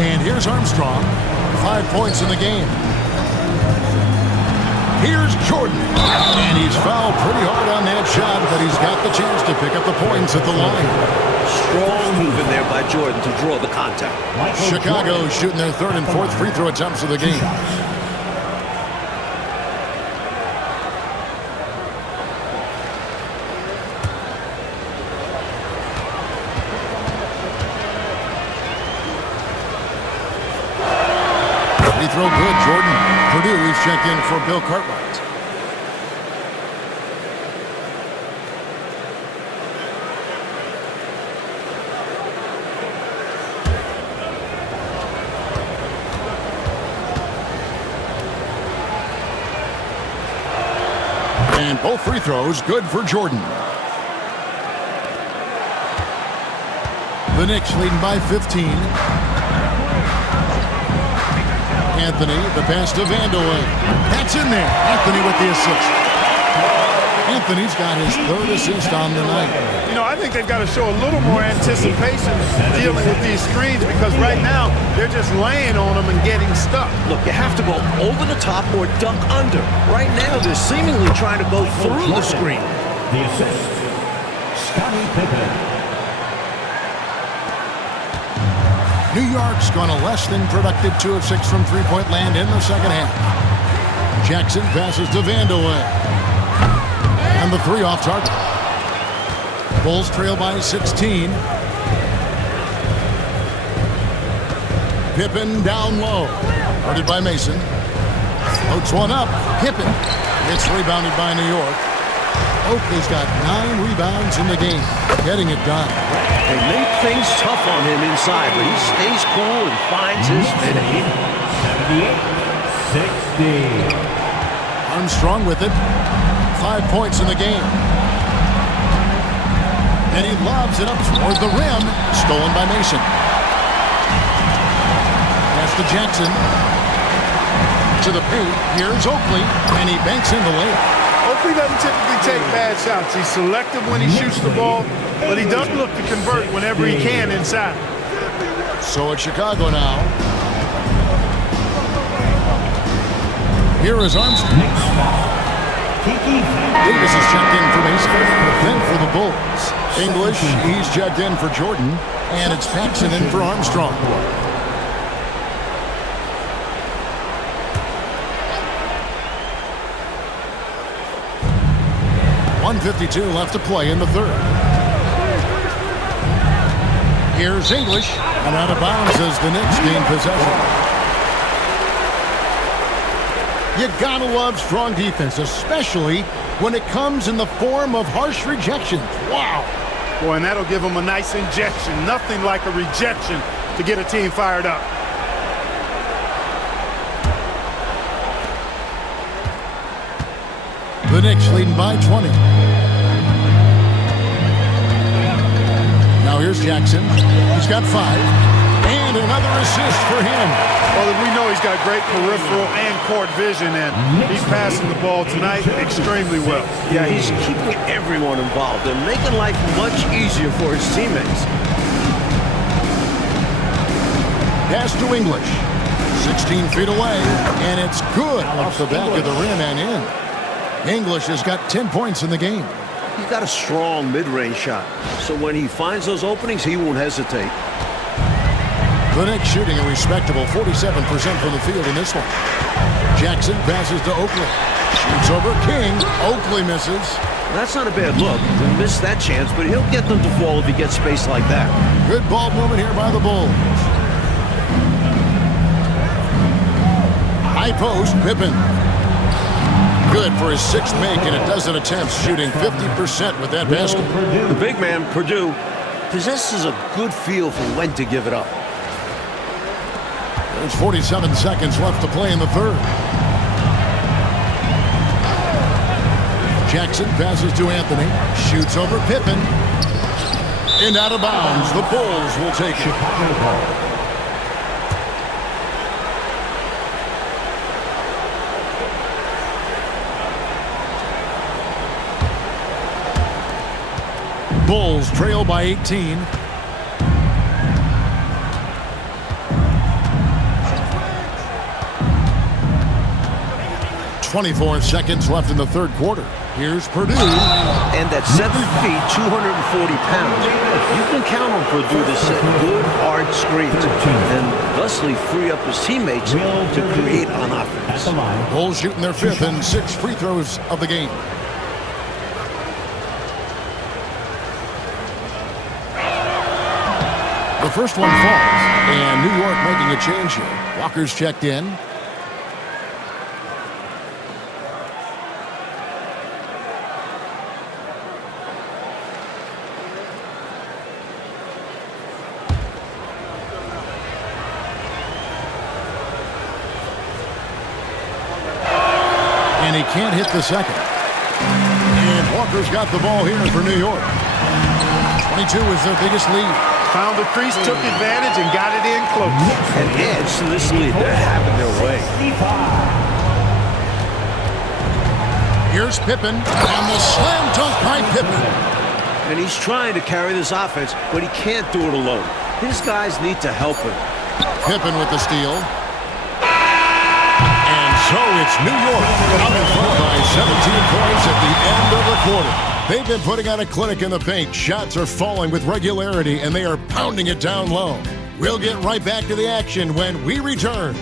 And here's Armstrong. 5 points in the game. Here's Jordan. And he's fouled pretty hard on that shot, but he's got the chance to pick up the points at the line. Strong move in there by Jordan to draw the contact. Chicago shooting their 3rd and 4th free throw attempts of the game. Free throw good. Jordan Purdue, he's checked in for Bill Cartwright. And both free throws good for Jordan. The Knicks leading by 15. Anthony, the pass to Vandeweghe. That's in there. Anthony with the assist. Anthony's got his third assist on the night. You know, I think they've got to show a little more anticipation dealing with these screens because right now they're just laying on them and getting stuck. Look, you have to go over the top or duck under. Right now, they're seemingly trying to go through the screen. The assist, Scottie Pippen. New York's gone a less than productive 2 of 6 from three-point land in the second half. Jackson passes to Vandeweghe. And the three off target. Bulls trail by 16. Pippen down low. Guarded by Mason. Floats one up. Pippen. It's rebounded by New York. Oakley's got 9 rebounds in the game. Getting it done. They make things tough on him inside, but he stays cool and finds his finish. 78-60. Armstrong with it. 5 points in the game. And he lobs it up toward the rim. Stolen by Mason. Pass to Jackson. To the paint. Here's Oakley. And he banks in the layup. Oakley doesn't typically take bad shots. He's selective when he shoots the ball, but he does look to convert whenever he can inside. So it's Chicago now. Here is Armstrong. Davis is checked in for Mason. Then for the Bulls. English, he's checked in for Jordan. And it's Paxson in for Armstrong. .152 left to play in the third. Here's English. And out of bounds as the Knicks gain possession. You gotta love strong defense, especially when it comes in the form of harsh rejections. Wow. Boy, and that'll give them a nice injection. Nothing like a rejection to get a team fired up. The Knicks leading by 20. Now here's Jackson. He's got 5. And another assist for him. Well, we know he's got great peripheral and court vision, and he's passing the ball tonight extremely well. Yeah, he's keeping everyone involved and making life much easier for his teammates. Pass to English. 16 feet away, and it's good off the back of the rim and in. English has got 10 points in the game. He's got a strong mid-range shot, so when he finds those openings, he won't hesitate. The Knicks shooting a respectable 47% from the field in this one. Jackson passes to Oakley. Shoots over King. Oakley misses. That's not a bad look. He missed that chance, but he'll get them to fall if he gets space like that. Good ball movement here by the Bulls. High post, Pippen. Good for his 6th make and a dozen attempts, shooting 50% with that basket. The big man, Purdue, possesses a good feel for when to give it up. There's 47 seconds left to play in the third. Jackson passes to Anthony. Shoots over Pippen. And out of bounds. The Bulls will take it. Bulls trail by 18. 24 seconds left in the third quarter. Here's Purdue. And at 7 feet, 240 pounds, you can count on Purdue to set good, hard screens and thusly free up his teammates to create on offense. Bulls shooting their 5th and 6th free throws of the game. The first one falls, and New York making a change here. Walker's checked in. And he can't hit the second. And Walker's got the ball here for New York. 22 is their biggest lead. Found the crease, took advantage, and got it in close. An edge to this lead. They're having their way. Here's Pippen, and the slam dunk by Pippen. And he's trying to carry this offense, but he can't do it alone. His guys need to help him. Pippen with the steal. And so it's New York out in front by 17 points at the end of the quarter. They've been putting on a clinic in the paint. Shots are falling with regularity, and they are pounding it down low. We'll get right back to the action when we return.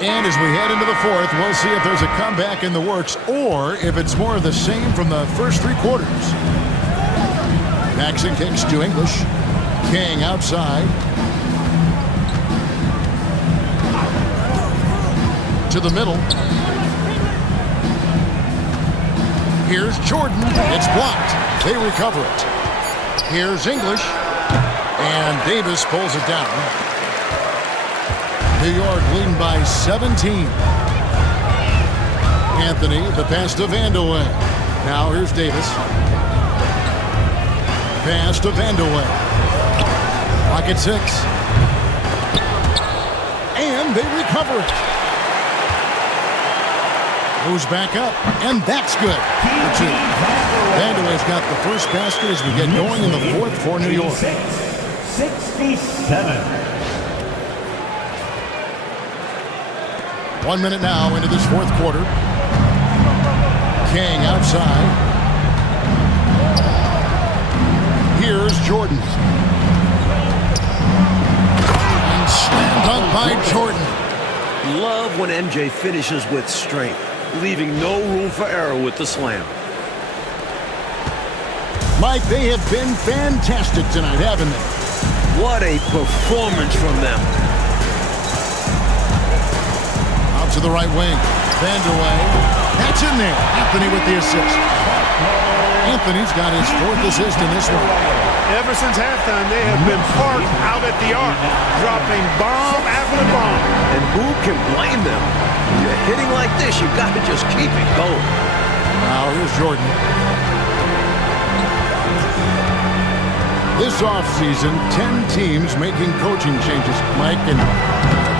And as we head into the fourth, we'll see if there's a comeback in the works or if it's more of the same from the first three quarters. Paxson kicks to English. King outside. To the middle. Here's Jordan. It's blocked. They recover it. Here's English. And Davis pulls it down. New York leading by 17. Anthony, the pass to Vandeweghe. Now here's Davis. Pass to Vandeweghe. Clock at 6. And they recover it. Moves back up, and that's good for 2. Vandeweghe's got the first basket as we get going in the fourth for New York. 67. 1 minute now into this fourth quarter. King outside. Here's Jordan. And slam dunk by Jordan. Love when MJ finishes with strength, leaving no room for error with the slam. Mike, they have been fantastic tonight, haven't they? What a performance from them. To the right wing. Vandeweghe. That's in there. Anthony with the assist. Anthony's got his 4th assist in this one. Ever since halftime, they have been parked out at the arc, dropping bomb after bomb. And who can blame them? When you're hitting like this, you've got to just keep it going. Now here's Jordan. This offseason, 10 teams making coaching changes, Mike, and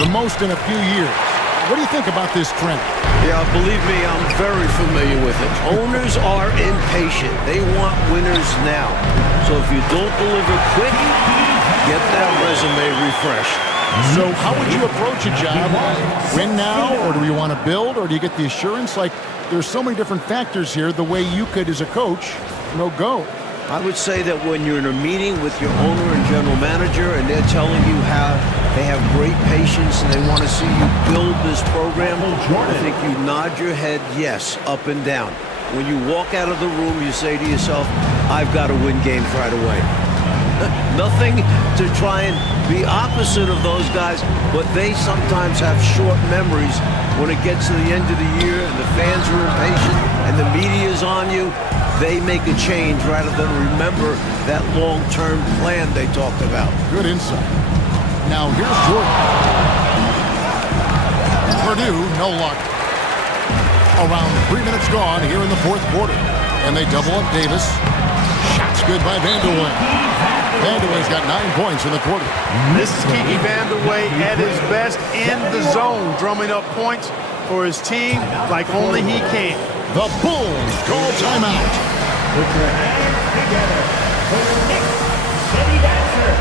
the most in a few years. What do you think about this trend? Yeah, believe me, I'm very familiar with it. Owners are impatient. They want winners now. So if you don't deliver quick, get that resume refreshed. So how would you approach a job? Win now, or do you want to build, or do you get the assurance? Like, there's so many different factors here, the way you could, as a coach, go. I would say that when you're in a meeting with your owner and general manager and they're telling you how they have great patience and they want to see you build this program, I think you nod your head yes, up and down. When you walk out of the room, you say to yourself, I've got to win games right away. Nothing to try and be opposite of those guys, but they sometimes have short memories when it gets to the end of the year and the fans are impatient and the media is on you. They make a change rather than remember that long-term plan they talked about. Good insight. Now here's Jordan. Purdue, no luck. Around 3 minutes gone here in the fourth quarter. And they double up Davis. Shots good by Vandeweghe. Vandeweghe's got 9 points in the quarter. This is Kiki Vandeweghe at his best in the zone, drumming up points for his team like only he can. The Bulls call timeout. Put your hands together for the Knicks City Dancer.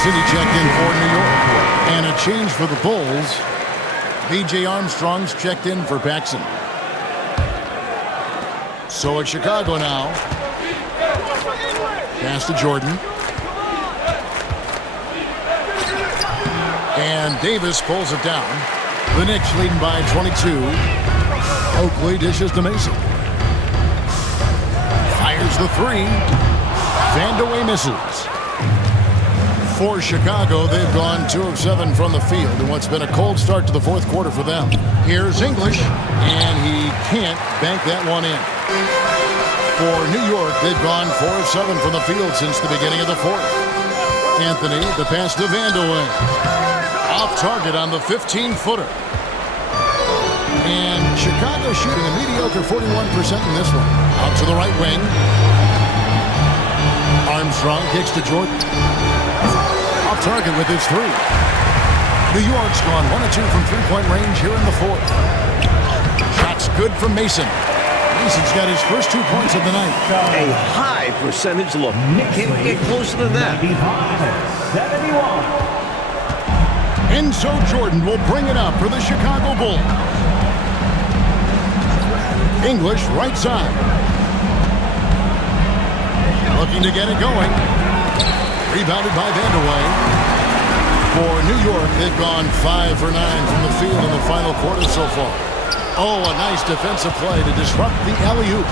City checked in for New York. And a change for the Bulls. B.J. Armstrong's checked in for Paxson. So it's Chicago now. Pass to Jordan. And Davis pulls it down. The Knicks leading by 22. Oakley dishes to Mason. Fires the three. Vandeweghe misses. For Chicago, they've gone 2 of 7 from the field in what's been a cold start to the fourth quarter for them. Here's English, and he can't bank that one in. For New York, they've gone 4 of 7 from the field since the beginning of the fourth. Anthony, the pass to Vandeweghe. Off target on the 15-footer. And Chicago shooting a mediocre 41% in this one. Out to the right wing. Armstrong kicks to Jordan. Off target with his three. New York's gone 1 of 2 from three-point range here in the fourth. Shots good from Mason. Mason's got his first 2 points of the night. A high percentage look. Can't get closer than that. 71. And so Jordan will bring it up for the Chicago Bulls. English right side. Looking to get it going. Rebounded by Vandeweghe. For New York, they've gone 5 for 9 from the field in the final quarter so far. Oh, a nice defensive play to disrupt the alley-oop.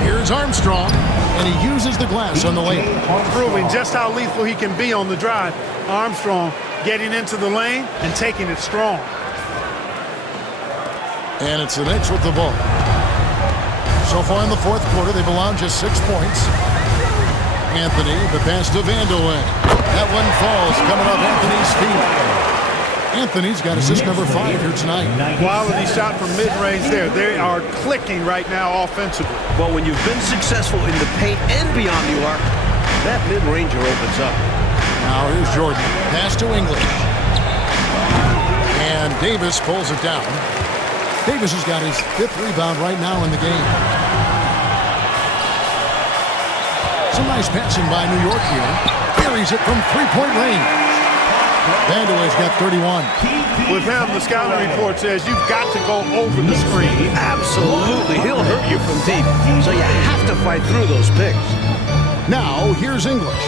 Here's Armstrong, and he uses the glass on the lane. Proving just how lethal he can be on the drive. Armstrong getting into the lane and taking it strong. And it's the Knicks with the ball. So far in the fourth quarter, they've allowed just 6 points. Anthony, the pass to Vandeweghe. That one falls, coming off Anthony's feet. Anthony's got assist number 5 here tonight. Quality shot from mid-range there. They are clicking right now offensively. Well, when you've been successful in the paint and beyond the arc, that mid-ranger opens up. Now here's Jordan. Pass to English. And Davis pulls it down. Davis has got his 5th rebound right now in the game. Some nice passing by New York here. Carries it from three-point range. Vandeweghe's got 31. With him, the scouting report says you've got to go over the screen. Absolutely. He'll hurt you from deep. So you have to fight through those picks. Now, here's English.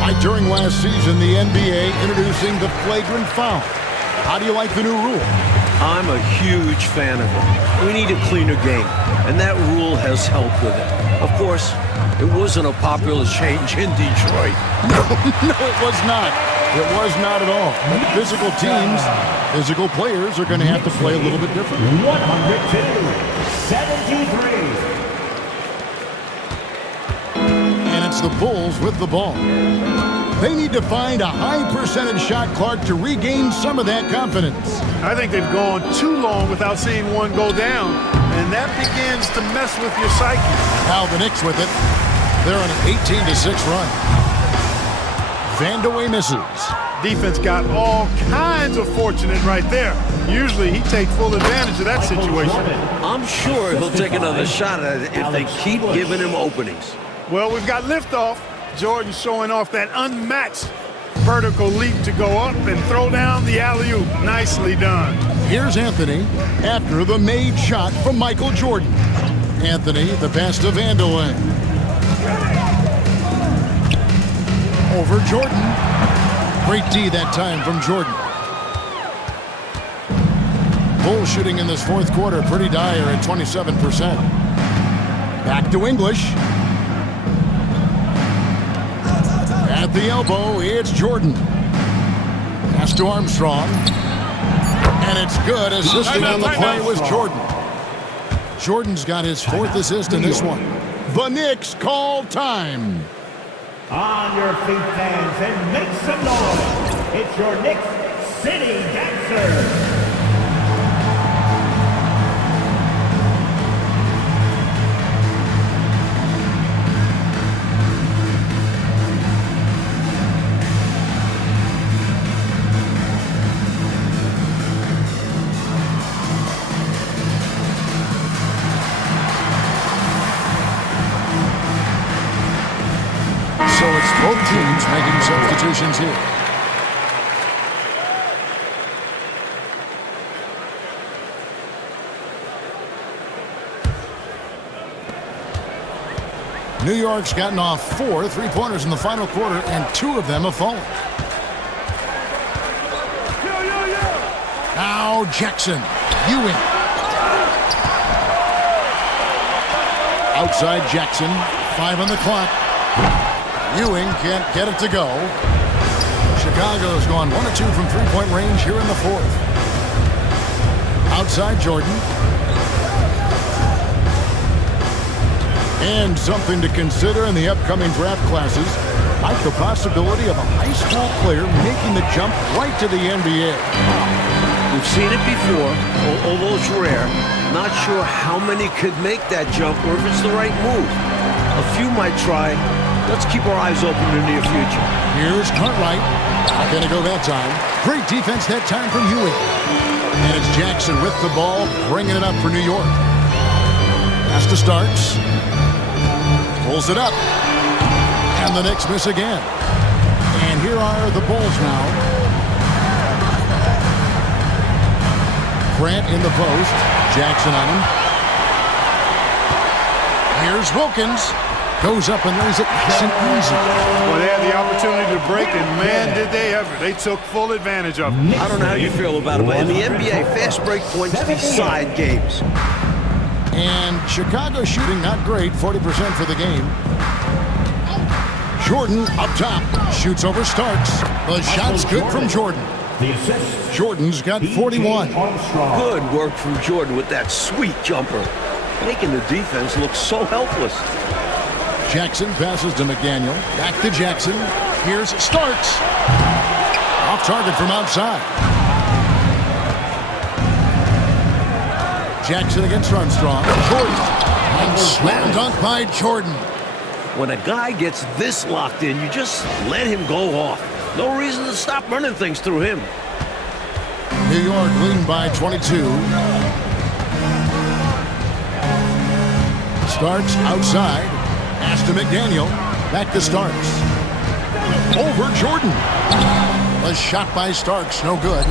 Like during last season, the NBA introducing the flagrant foul. How do you like the new rule? I'm a huge fan of it. We need a cleaner game, and that rule has helped with it. Of course, it wasn't a popular change in Detroit. No, it was not. It was not at all. But physical teams, physical players are going to have to play a little bit different. 102-73. And it's the Bulls with the ball. They need to find a high percentage shot, Clark, to regain some of that confidence. I think they've gone too long without seeing one go down, and that begins to mess with your psyche. Now the Knicks with it. They're on an 18-6 run. Vandeweghe misses. Defense got all kinds of fortunate right there. Usually he takes full advantage of that situation. I'm sure he'll take another shot at it if they keep giving him openings. Well, we've got liftoff. Jordan showing off that unmatched vertical leap to go up and throw down the alley-oop. Nicely done. Here's Anthony after the made shot from Michael Jordan. Anthony, the pass to Vandeweghe. Over Jordan. Great D that time from Jordan. Bulls shooting in this fourth quarter pretty dire at 27%. Back to English. At the elbow, it's Jordan. Pass to Armstrong. And it's good. Assisting on the play was Jordan. Jordan's got his 4th assist in this one. The Knicks call time. On your feet, fans, and make some noise. It's your Knicks City Dancers. Both teams making substitutions here. New York's gotten off 4 3-pointers in the final quarter, and 2 of them have fallen. Now Jackson. Ewing. Outside Jackson. 5 on the clock. Ewing can't get it to go. Chicago's gone 1 of 2 from three-point range here in the fourth. Outside Jordan. And something to consider in the upcoming draft classes, like the possibility of a high school player making the jump right to the NBA. We've seen it before, although it's rare. Not sure how many could make that jump or if it's the right move. A few might try. Let's keep our eyes open in the near future. Here's Cartwright. Not going to go that time. Great defense that time from Ewing. And it's Jackson with the ball, bringing it up for New York. Pass to Starks. Pulls it up. And the Knicks miss again. And here are the Bulls now. Grant in the post. Jackson on him. Here's Wilkins. Goes up and lays it nice and easy. Well, they had the opportunity to break, and man, did they ever. They took full advantage of it. I don't know how you feel about it, but in the NBA, fast break points decide games. And Chicago shooting not great, 40% for the game. Jordan up top. Shoots over Starks. The shot's good from Jordan. The assist. Jordan's got 41. Good work from Jordan with that sweet jumper. Making the defense look so helpless. Jackson passes to McDaniel. Back to Jackson. Here's Starks. Off target from outside. Jackson against Armstrong. Jordan. And slam dunk by Jordan. When a guy gets this locked in, you just let him go off. No reason to stop running things through him. New York leading by 22. Starks outside. Pass to McDaniel. Back to Starks. Over Jordan. A shot by Starks. No good.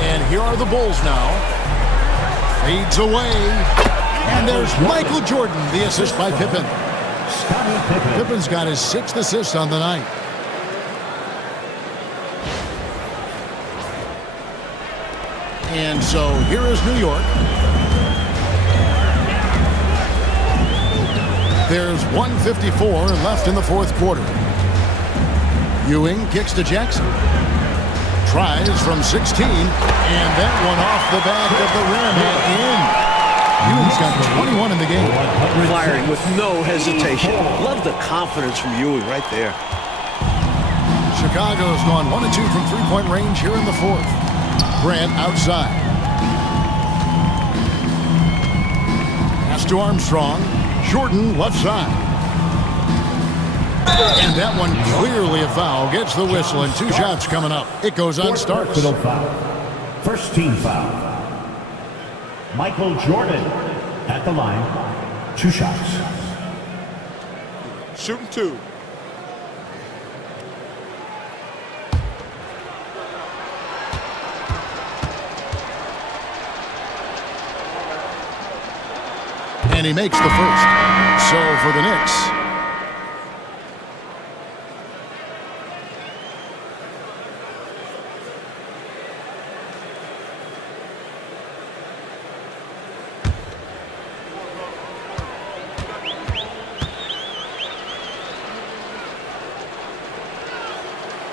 And here are the Bulls now. Fades away. And there's Michael Jordan. The assist by Pippen. Pippen's got his 6th assist on the night. And so here is New York. There's 1:54 left in the fourth quarter. Ewing kicks to Jackson. Tries from 16, and that one off the back of the rim and in. Ewing's got 21 in the game. Firing with no hesitation. Love the confidence from Ewing right there. Chicago's gone 1 of 2 from three-point range here in the fourth. Grant outside. Pass to Armstrong. Jordan left side. And that one clearly a foul. Gets the whistle and 2 shots coming up. It goes on Starks. First team foul. Michael Jordan at the line. 2 shots. Shooting 2. And he makes the first. So for the Knicks.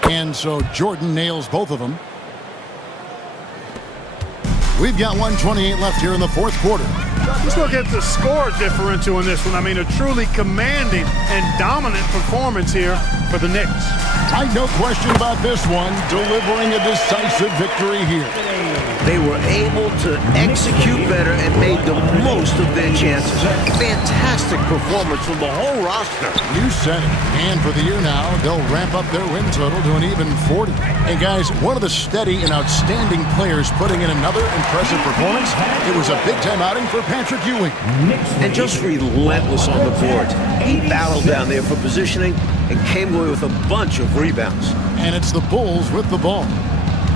And so Jordan nails both of them. We've got 1:28 left here in the fourth quarter. Let's look at the score differential in this one. I mean, a truly commanding and dominant performance here for the Knicks. No question about this one, delivering a decisive victory here. They were able to execute better and made the most of their chances. Fantastic performance from the whole roster. You said it. And for the year now, they'll ramp up their win total to an even 40. And guys, one of the steady and outstanding players putting in another impressive performance, it was a big-time outing for Patrick Ewing. And just relentless on the boards. He battled down there for positioning and came away with a bunch of rebounds. And it's the Bulls with the ball.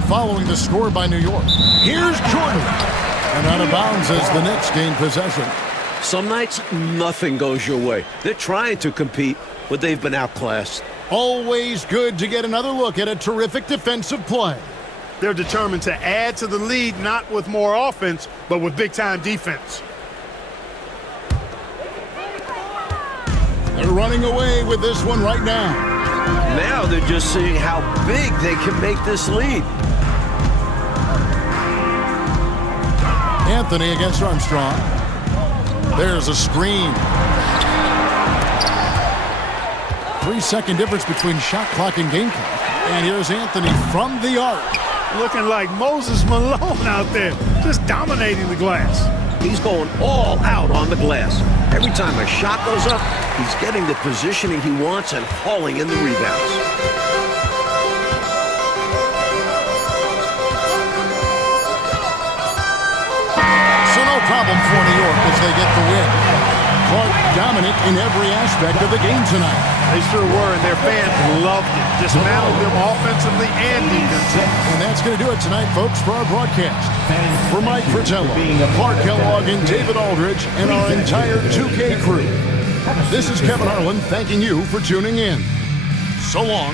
Following the score by New York. Here's Jordan. And out of bounds as the Knicks gain possession. Some nights, nothing goes your way. They're trying to compete, but they've been outclassed. Always good to get another look at a terrific defensive play. They're determined to add to the lead, not with more offense, but with big-time defense. They're running away with this one right now. Now they're just seeing how big they can make this lead. Anthony against Armstrong. There's a screen. 3-second difference between shot clock and game clock. And here's Anthony from the arc. Looking like Moses Malone out there, just dominating the glass. He's going all out on the glass. Every time a shot goes up, he's getting the positioning he wants and hauling in the rebounds. Problem for New York as they get the win. Clark dominant in every aspect of the game tonight. They sure were, and their fans loved it. Dismantled them offensively and defensively. And that's going to do it tonight, folks, for our broadcast. For Mike Fratello, Clark Kellogg, and David Aldridge, and our entire 2K crew, this is Kevin Harlan thanking you for tuning in. So long.